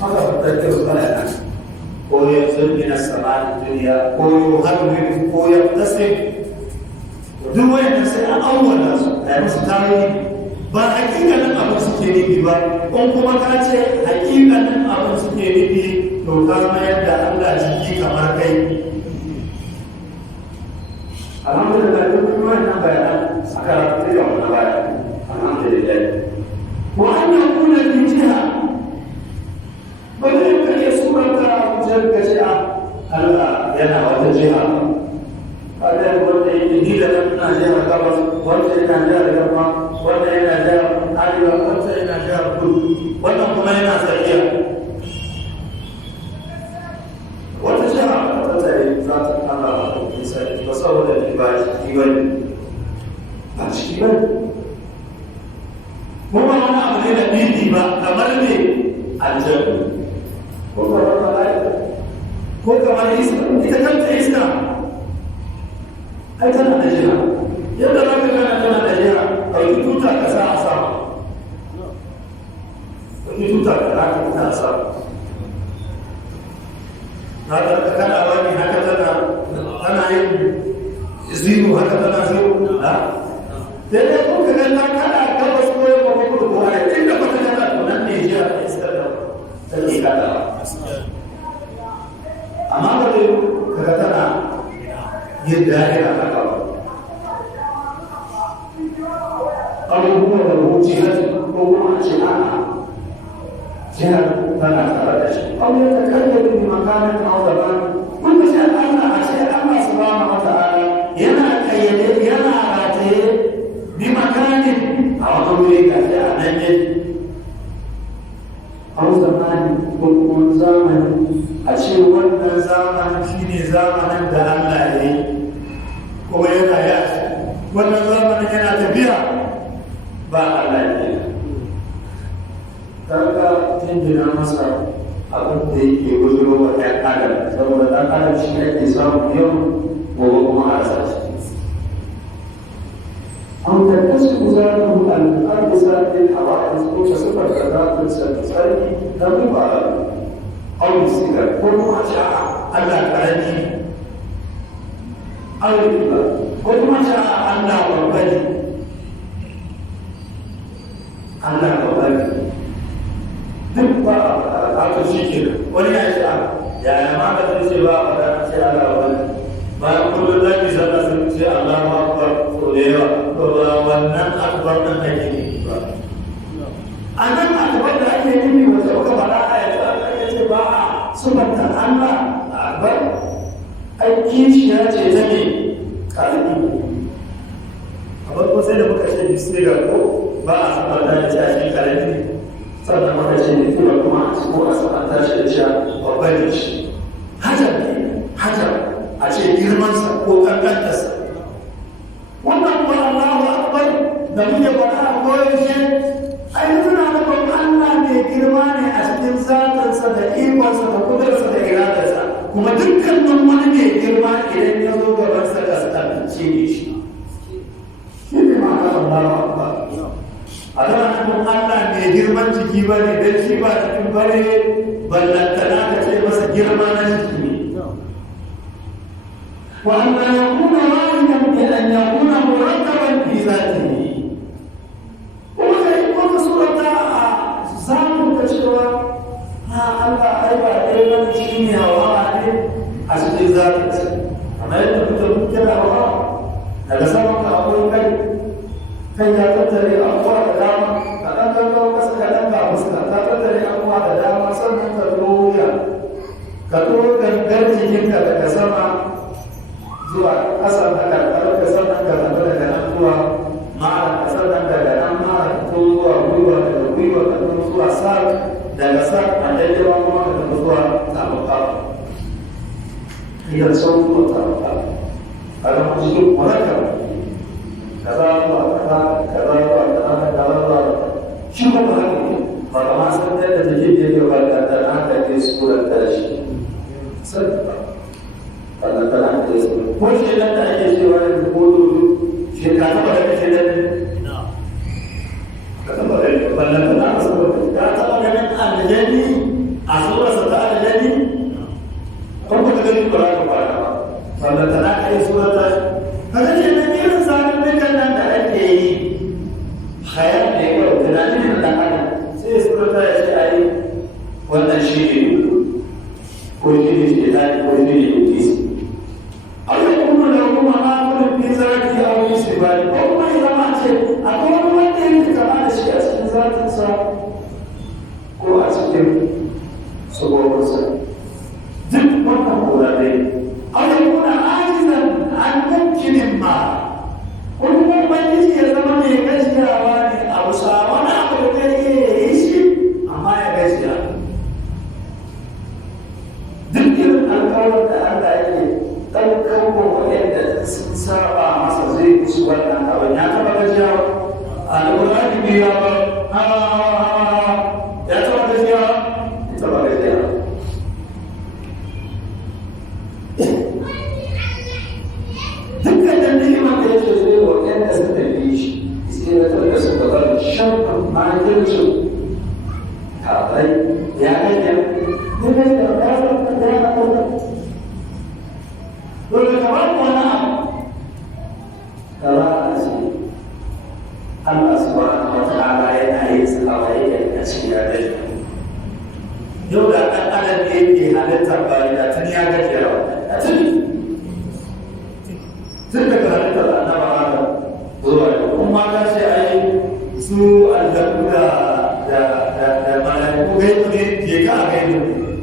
haka da su kana ko ya zulmina samai dunya ko yuharrim ko yaqtasim duk wayannan sai an awwala su a yi musu tarihi ba hakikanin abin suke nufi ba ko kuma ka ce hakikanin abin suke nufi to ka mayar da Allah jiki kamar kai alhamdulillah duk wannan bayanan a karatu da wannan bayan alhamdulillah wa an yakuna fi jiha ba zai ka iya suranta wajen gajiya Allah yana wata jiha kada wanda yake gida na jihar gabas wanda yana jihar yamma wanda yana jihar arewa wanda yana jihar kudu wannan kuma yana tsakiya wata jiha ta tsaye za ta ana wata sai ba saboda ni ba ciki bane ba ciki bane kuma wani abu ne da bidi ba kamar ne aljanna ko kamar malaika ko kamar iska ita kanta iska ai tana da jiha yadda za ka gana tana da jiha ɗauki tuta ka sa a sama ɗauki tuta ka za ka sa a sama na da ka kada wani haka tana yin zero haka tana zero na sai dai ko ka gana kada gabas ko yamma ko kudu ko arewa inda ba ta gana to nan ne jiha ta iskar da ta ke kada amma ba dai kaga tana yadda ya haka abubuwa da wuce hajji ko kuma a ce ana jihar tana tare da shi abu ya takarda bin makamin audaban wanda shi Allah a ce Allah subhanahu wa ta'ala yana kayyade yana rataye bi makamin a wani wuri ga shi a nan ne auzamani ko kuma zamani a ce wannan zamanin shi ne zamanin da Allah ya yi kuma yana yashi wannan zamanin yana tafiya ba Allah ya yi karka jinjina masa abin da yake gujiro wa ɗan adam saboda ɗan adam shi ake samun yau gobe kuma a sashi an tattashi guzarin al'adisa ɗin a wa'adis ko ta sufar da zafin sarki na duba aure sigar ko kuma sha'a Allah karami aure ba ko kuma sha'a Allah babbali Allah babbali duk ba a shi ke wani ya ce yaya ma ka ce ba a da ce Allah babbali bayan kullum za ki zana sun ce Allah ma akbar ko da yawa ko ba wannan akbar nan ake ne ba a nan akbar da ake yi wata ka faɗa a yanzu ba a sunanta Allah a akbar aiki shi ya ce ta ne ƙarfi a farko sai da muka ce bisira ko ba a sunanta da ce a shi ƙarfi sannan muka ce bisira kuma a ko a sunanta shi da sha babban shi hajar ne hajar a ce girmansa ko ƙanƙantarsa da muke faɗa a koyaushe ai muna nufin Allah mai girma ne a cikin zatinsa da ikonsa da kudurarsa da iradarsa kuma dukkanin wani mai girma idan ya zo gabansa kaskantacce ne shi ne ma'ana Allah ba a zama nufin Allah mai girman jiki ba ne don shi ba cikin bare ballantana ka ce masa girma na jiki ne وأن يكون واحدا بأن يكون مركبا في ذاته وماذا يكون سورة ذات تشوى الله أيضا أيضا شيني وعلي أسجد ذاته أما يتبت ممكن أوها هذا سبق أقول كي يتبتلي أقوى دام فأنت لو كسك لك مسك تبتلي أقوى دام سنة تدرويا كتوكا درجي جنك تكسما zuwa ƙasar da karɓar ƙasar nan da zama daga nan zuwa mara ƙasar nan daga nan mara ko zuwa gwiwa daga gwiwa da kuma zuwa sa daga sa a daidai wa kuma da kuma zuwa tabuka idan sun zuwa tabuka a zama cikin muraka kaza zuwa kaza kaza zuwa kaza kaza zuwa shi kuma haka ne ba da ma san da take da yake ba da haka ke surar da shi sai Allah ta nan da su ko shi da ake cewa da ko shi ka ta da shi da ka ta da ballan da su ka ta da nan aljani a sura ta aljani ko ko da ni ba ka ba ballan ta kai sura ta kaga ce ne irin zalim da nan da ake yi hayat ne ko tunanin da kana sai sura ta ce ai wannan shi ne ko shi ne da ko shi ne أو يكون له مناظر في ذاته أو في صفاته أو ما إذا ما شيء أقول ما تريد كمان شيء أسكن ذاته سا هو أسكن سبوع سا ذك ما نقول عليه أو يكون عاجزا عن ممكن ما كل ما يجي زمان يجي أواني أو سامنا أقول له إيش أما يجي ذكر القول تعالى ɗaukar waɗanda sun saba masa zai musu wannan abin ya taɓa gajiya a alƙur'ani biya ba ya taɓa gajiya ya taɓa gajiya dukkan da ni'imar da yake zai waɗanda suka yi shi tsiratar da su gaba da shan makirci kafai ya gajiya dole kamar wani abu da za a ce Allah subhanahu wa ta'ala yana yin tsawa yake a cikin yadda yau da ɗan adam ne ke halittar bayan da tun ya gajiya a tun daga halittar annaba adam zuwa da kuma ta ce ai su aljabu da mala'iku gaibu ne ke ka a gaibu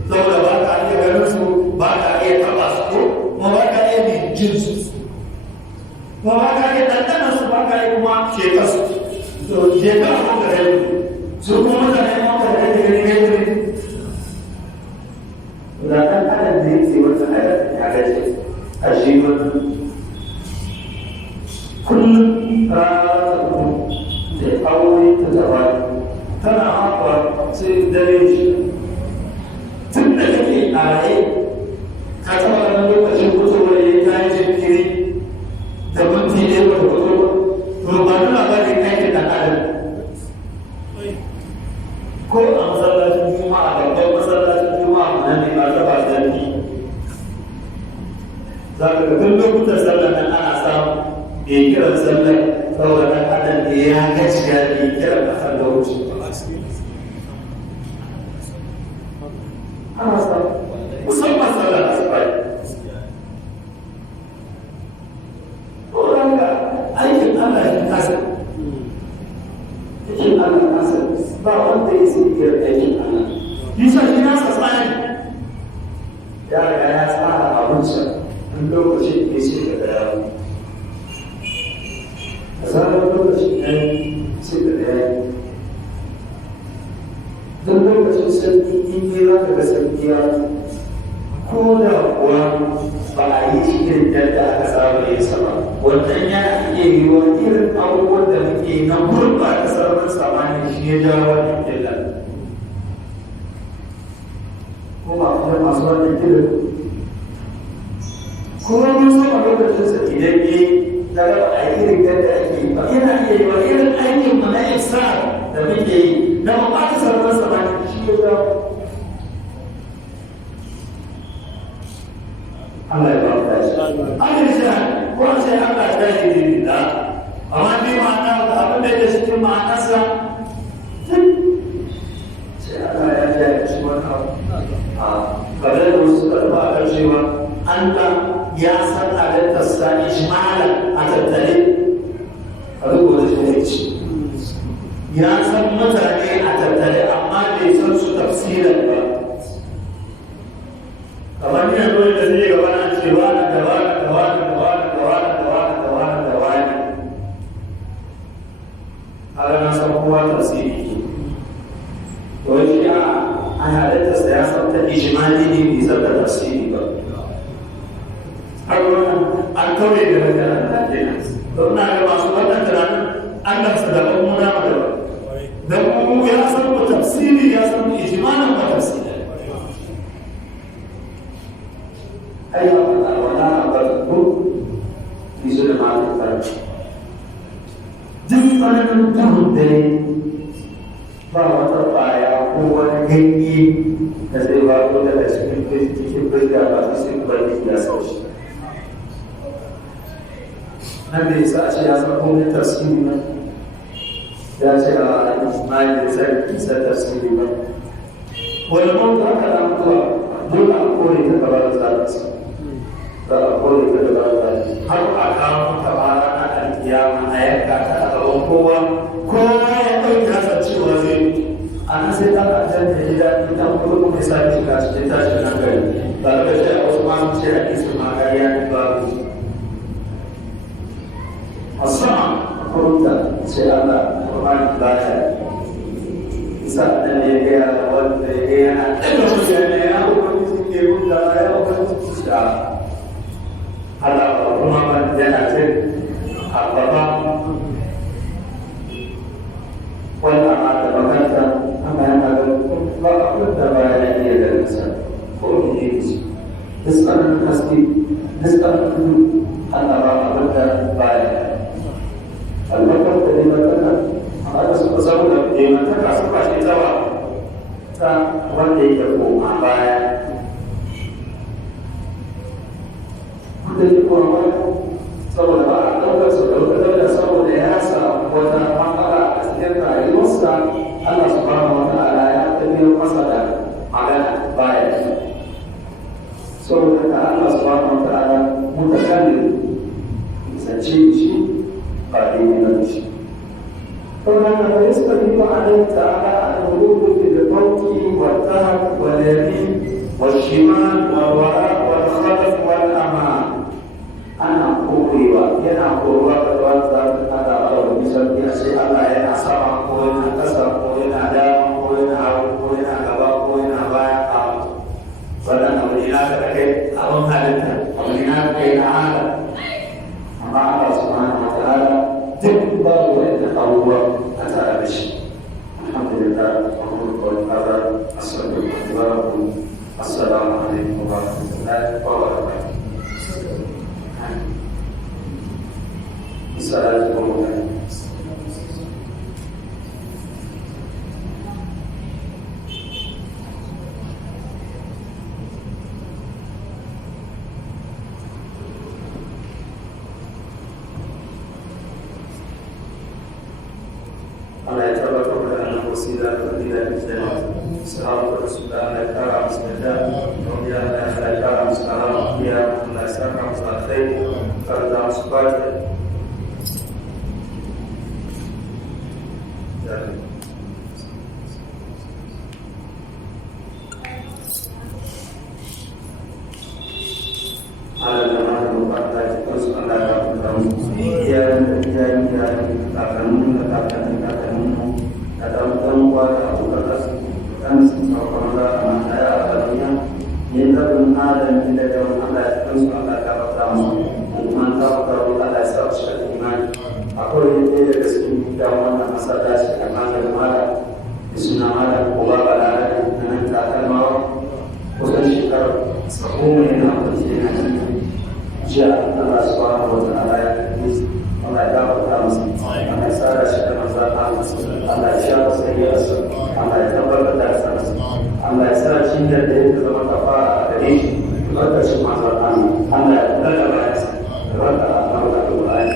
saboda ba ka iya ganin su ba ka iya taɓa su ko mawaka ne jinsu mawaka ne ɗanɗanarsu ba ka yi kuma shekarsu to shekaru da rai su kuma mutane mawaka da rai gani gani da ɗan adam da yake wata hayar ya gaje a shi wani kullum rana ta kuma da aure ta zaba tana haɓa sai dare shi tun da kake a raye ka taɓa ganin lokacin fitowar ya ta yi jinkiri da minti ne ba da fito to ba nuna ba ne aikin da adam ko a masallacin juma'a babban masallacin juma'a nan ne ba zaba zanni za ka ga duk lokutan sallar nan ana samu mai kiran sallar saboda ɗan adam ne ya gaji ya ne kiran a kan lokaci ana samu musamman sallar asibai ƙoranga aikin Allah ya kasa aikin Allah kasa ba wanda ya sai biyar aikin Allah bisa shi nasa tsari ya riga ya tsara abinsa in lokacin da ya sai da daya a zarar lokacin ɗaya sai da daya don lokacin sarki in yi za ka ga sarki ya ko da kuwa ba a yi shi irin yadda aka saba yin sa ba. Wannan ya iya yiwuwa irin abubuwan da muke na gurɓata sararin samaniya shi ya jawo wannan illa. Kuma akwai masu wannan irin kuma mun san a lokacin sa idan ne da ba a irin yadda ake yi ba yana iya yiwuwa irin aikin mu na isa da muke yi na ɓata sararin samaniya shi ya jawo. Allah ya ba mu dace. Amin sai ko sai Allah ya yi da amma bi ma'ana da abin da yake cikin ma'anarsa sai Allah ya yi shi wannan a bare da su karba a cewa Allah ya san halittar sa ijmalan a tattare a rubuta shi ya san mutane a tattare amma bai san su tafsirin ba. Kamar yanzu da zai gaba na cewa na gaba na gaba na gaba na gaba na gaba na gaba na gaba ne. Haka na san kowa tafsiri. To shi a halitta sa ya san ta ijimali ne bai san ta tafsiri ba. Har wannan an kawai da mutanen da ke nan. Don na ga masu wannan tunanin Allah su daban muna da ba. Don mu ya san ku tafsiri ya san ijimalin ba tafsiri. أيضا ولا أبدو في ظلمات القلب دفعا من تهدي فهو تطايا هو الجني الذي يقول لك تشكيل بيتا باتسين بيتا ياسوش نبي سأشي أسمكم لتسكيننا ياسي على الإسماعيل يسأل تسكيننا والموت هكذا أمطار دون أقول لك بعض ذلك da akwai da daban har a kawo ta bara na alkiyama a yanka ta a gaban kowa ya ɗauki nasa cewa zai mutu a nan sai ɗan ajiyar da ya daɗi ɗan kuma kuma ya sake shiga cikin tashin hankali ba da shi a wasu masu ce a kisa ma ƙarya ne babu a sama a kurta sai Allah kuma ni baya isa ɗan ya gaya da wanda ya gaya na ɗaga mutane ya hukunci ke guda ya hukunci da Allah kuma ban yana cin ababa wannan ma da makanta amma yana ga ba abin da ba ya iya da nasa ko ne ne nisbanin haske nisbanin kudu Allah ba abin da ba ya albarkar da ne makanta amma da suka samu da ne makanta su ba shi tsawa ta wanda yake koma baya da yi kuma saboda ba a ɗaukar su ɗaukar da saboda ya samu wata matsala a cikin rayuwarsa Allah subhanahu wa ta'ala ya tafiyar masa da magana baya saboda ka Allah subhanahu wa ta'ala mutakallim zance shi ba dai ne shi kuma da yasbi ma alai ta'ala al-wurud bil fawqi wa taht wal yamin wal shimal wal wara wal khalf wal aman ana korewa yana korewa da wani zafin ana ba wani sarki a sai Allah yana sama ko yana ƙasa ko yana dama ko yana hagu ko yana gaba ko yana baya a wannan abu ne naka da kai abin halitta abu ne naka kai na haka amma Allah subhanahu wa ta'ala duk babu wani abubuwa a tare da shi alhamdulillah wa kullu qadar assalamu alaikum wa rahmatullahi wa barakatuh. Assalamualaikum. Allah ya tabbata da annabi wasila da fadila da jannah. Sahabat Rasulullah ya kara musnada, ya Allah ya kara musnada, ya Allah ya saka musnada khair, karda musbata. Adam tidak jauh Allah akwai ɗaya daga cikin gidan wannan masallaci a malar mala da suna mala ko ba ba da nan takalmawa kusan shekaru sabo ne na kwanci na jiya Allah subhanahu wa ta'ala ya kaɗe Allah ya gafarta masa Allah ya tsara shi da manzan Allah ya sha masa yarsa Allah ya tabbatar da sarsa Allah ya sa shi da ya zama kafara a gare shi barkacin manzan Allah ya daga bayansa da barka a kan alƙur'ani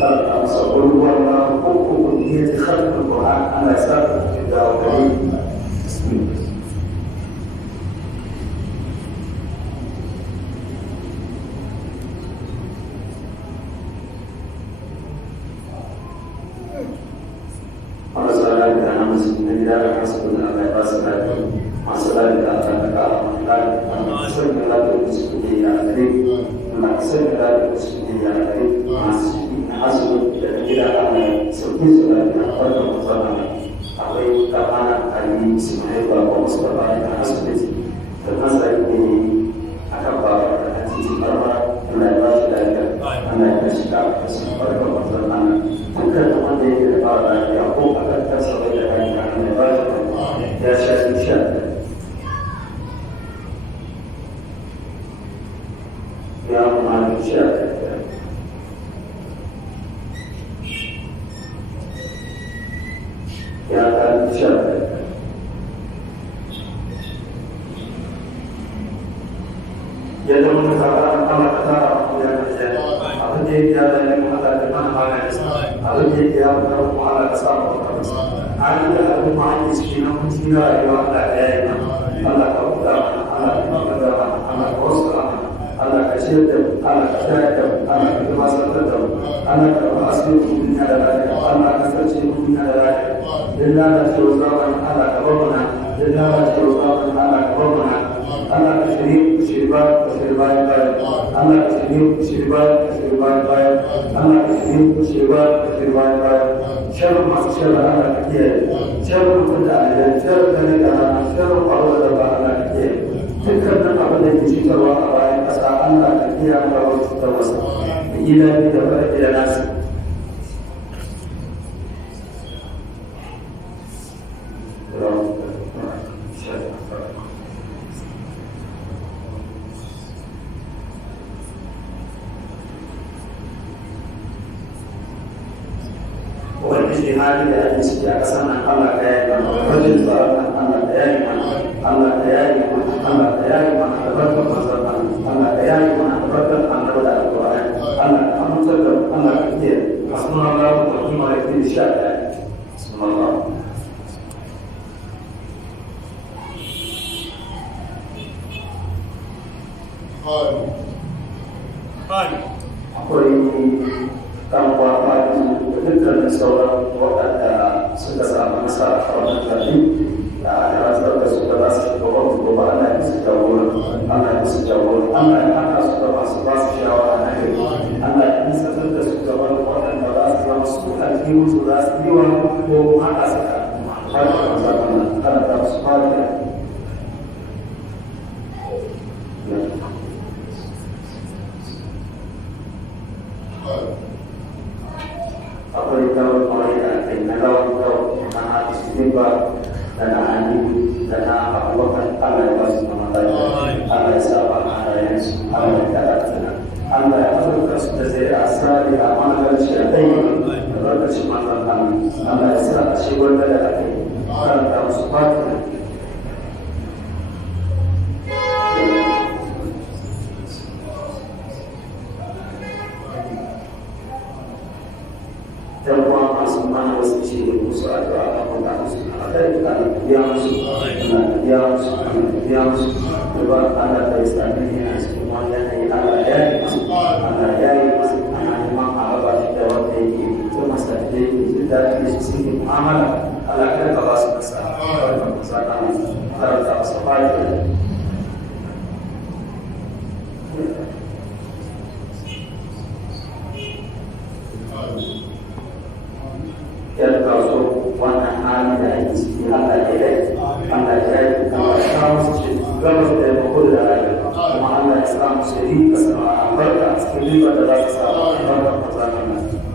barka masa gurguwar ma ko ne ta khalqul qur'an Allah ya sa da gare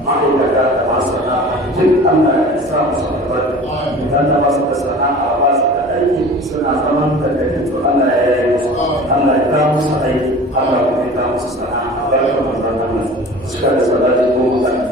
ma'aikata da masu sana'a duk Allah ya sa musu albarka idan da ba su da sana'a ba su da aiki suna zaman da kake to Allah ya yi musu Allah ya kawo musu aiki Allah kuma ya kawo musu sana'a barka manzon Allah suka da salati ko mutane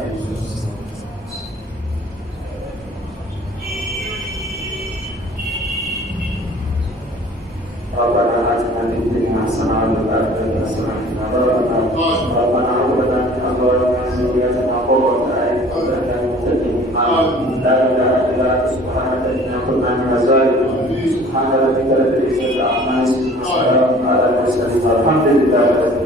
ربنا آتنا في الدنيا حسنة وفي الآخرة حسنة وقنا عذاب النار ربنا هب لنا من أزواجنا وذرياتنا قرة أعين واجعلنا للمتقين إماما لا إله إلا أنت سبحانك إنا كنا من الظالمين سبحان ربك رب العزة عما يصفون وسلام على المرسلين الحمد لله